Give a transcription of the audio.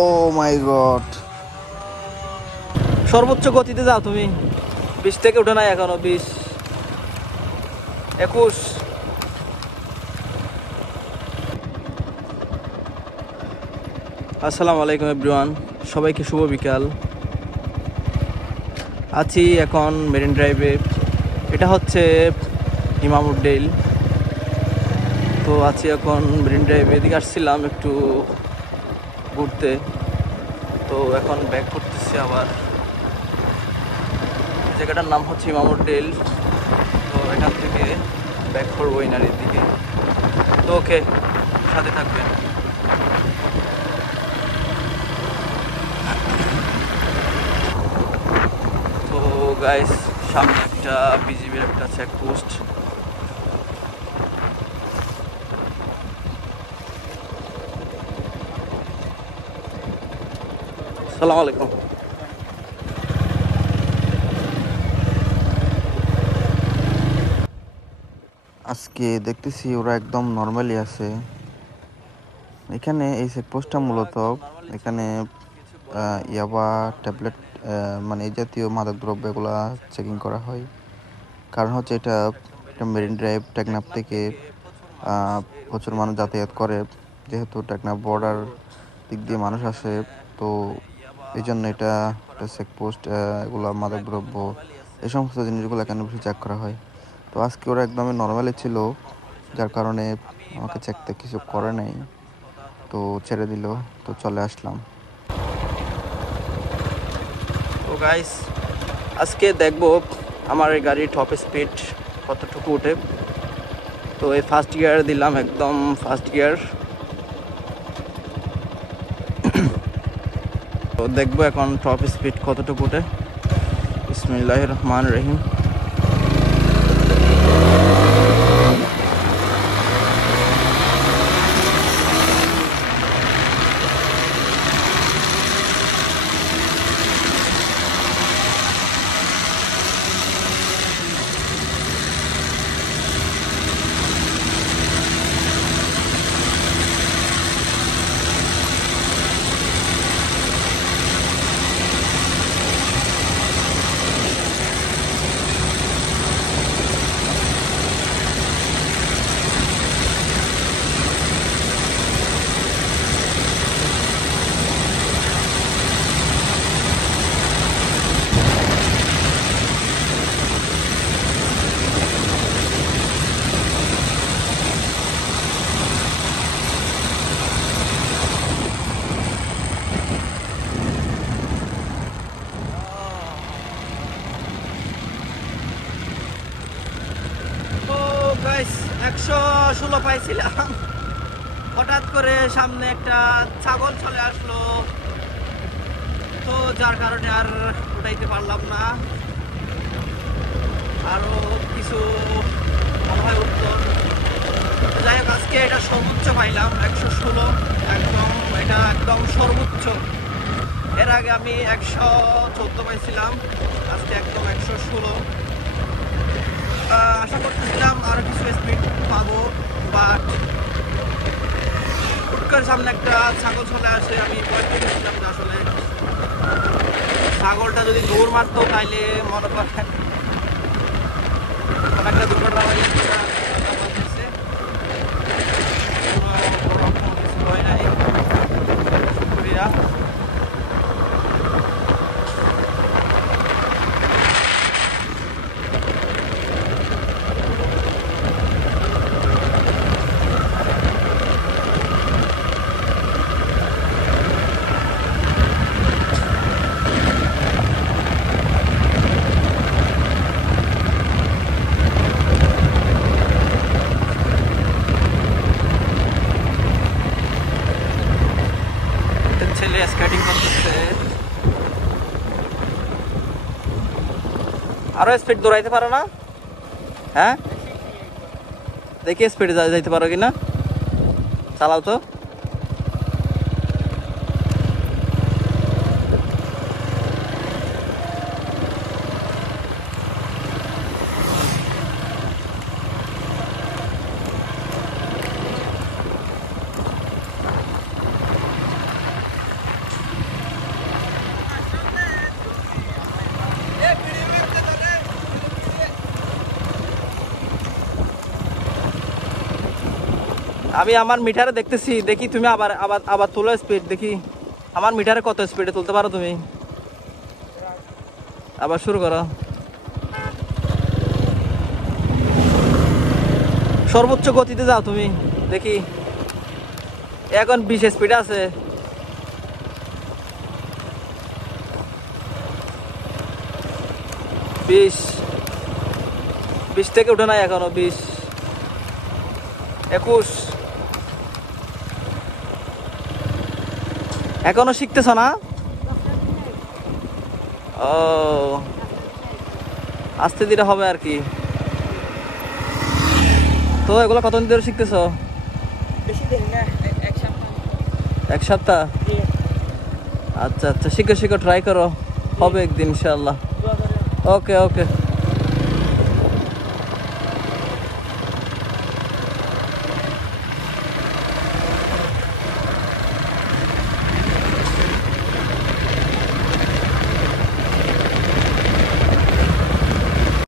ও মাই god, সর্বোচ্চ গতিতে যাও তুমি। 20 থেকে উঠে নাই এখনো, 20, 21। আসসালামু আলাইকুম এভরিওয়ান, সবাইকে শুভ বিকাল। আছি এখন মেরিন ড্রাইভে। এটা হচ্ছে ইমামুড্ডেইল। তো আছি এখন মেরিন ড্রাইভে। এদিকে আসছিলাম একটু ঘুরতে, তো এখন ব্যাক করতেছি আবার। জায়গাটার নাম হচ্ছে ইমামুড্ডেইল। তো এখান থেকে ব্যাক করবো ইনারির দিকে। তো ওকে, সাথে থাকবেন। তো গাইস, সামনে একটা বিজিবির একটা চেকপোস্ট। আসসালামু আলাইকুম। আজকে দেখতেছি ওরা একদম নর্মালি আছে এখানে। এই চেকপোস্টটা মূলত এখানে ইয়াবা ট্যাবলেট মানে এই জাতীয় মাদক দ্রব্য এগুলা চেকিং করা হয়। কারণ হচ্ছে এটা একটা মেরিন ড্রাইভ টেকনাফ থেকে প্রচুর মানুষ যাতায়াত করে, যেহেতু টেকনাফ বর্ডার দিক দিয়ে মানুষ আসে। তো এই জন্য এটা একটা চেকপোস্ট, এগুলো মাদক দ্রব্য এই সমস্ত জিনিসগুলো এখানে বেশি চেক করা হয়। তো আজকে ওরা একদমই নর্মালি ছিল, যার কারণে আমাকে চেকতে কিছু করে নাই, তো ছেড়ে দিল, তো চলে আসলাম। তো গাইস, আজকে দেখবো আমার এই গাড়ির টপ স্পিড কতটুকু ওঠে। তো এই ফার্স্ট গিয়ার দিলাম, একদম ফার্স্ট গিয়ার। তো দেখবো এখন টপ স্পিড কতটুকু ওঠে। বিসমিল্লাহির রহমানির রহিম। তো গাইস, 116 পাইছিলাম, হঠাৎ করে সামনে একটা ছাগল চলে আসলো। তো যার কারণে আর উঠাইতে পারলাম না। আরো কিছু মনে হয় উত্তর। যাই হোক, আজকে এটা সর্বোচ্চ পাইলাম 116, একদম এটা একদম সর্বোচ্চ। এর আগে আমি 114 পাইছিলাম, আজকে একদম 116। আশা করতেছিলাম আরো কিছু স্পিড পাবো, বাট হুট করে সামনে একটা ছাগল চলে আসে। আমি ভয় পেয়ে গেছিলাম যে আসলে ছাগলটা যদি দৌড় মারতো তাইলে মনে করেন একটা দুর্ঘটনা হয়ে যেত। কিছু হয় নাই, শুক্রিয়া। ছেলে স্কেটিং করতেছে। আরো স্পিড দৌড়াইতে পারো না? হ্যাঁ, দেখি স্পিডে যাইতে পারো কিনা, চালাও তো। আমি আমার মিটারে দেখতেছি, দেখি তুমি আবার আবার আবার তোলো স্পিড, দেখি আমার মিটারে কত স্পিডে তুলতে পারো তুমি। আবার শুরু করো। সর্বোচ্চ গতিতে যাও তুমি, দেখি এখন 20 স্পিড আছে। 20 থেকে উঠে নাই এখনো, 20, 21। এখনো শিখতেছ না? ও, আস্তে ধীরে হবে আর কি। তো এগুলো কতদিন ধরে শিখতেছ? এক সপ্তাহ। আচ্ছা আচ্ছা, শিখো শিখো, ট্রাই করো, হবে একদিন ইনশাআল্লাহ। ওকে ওকে।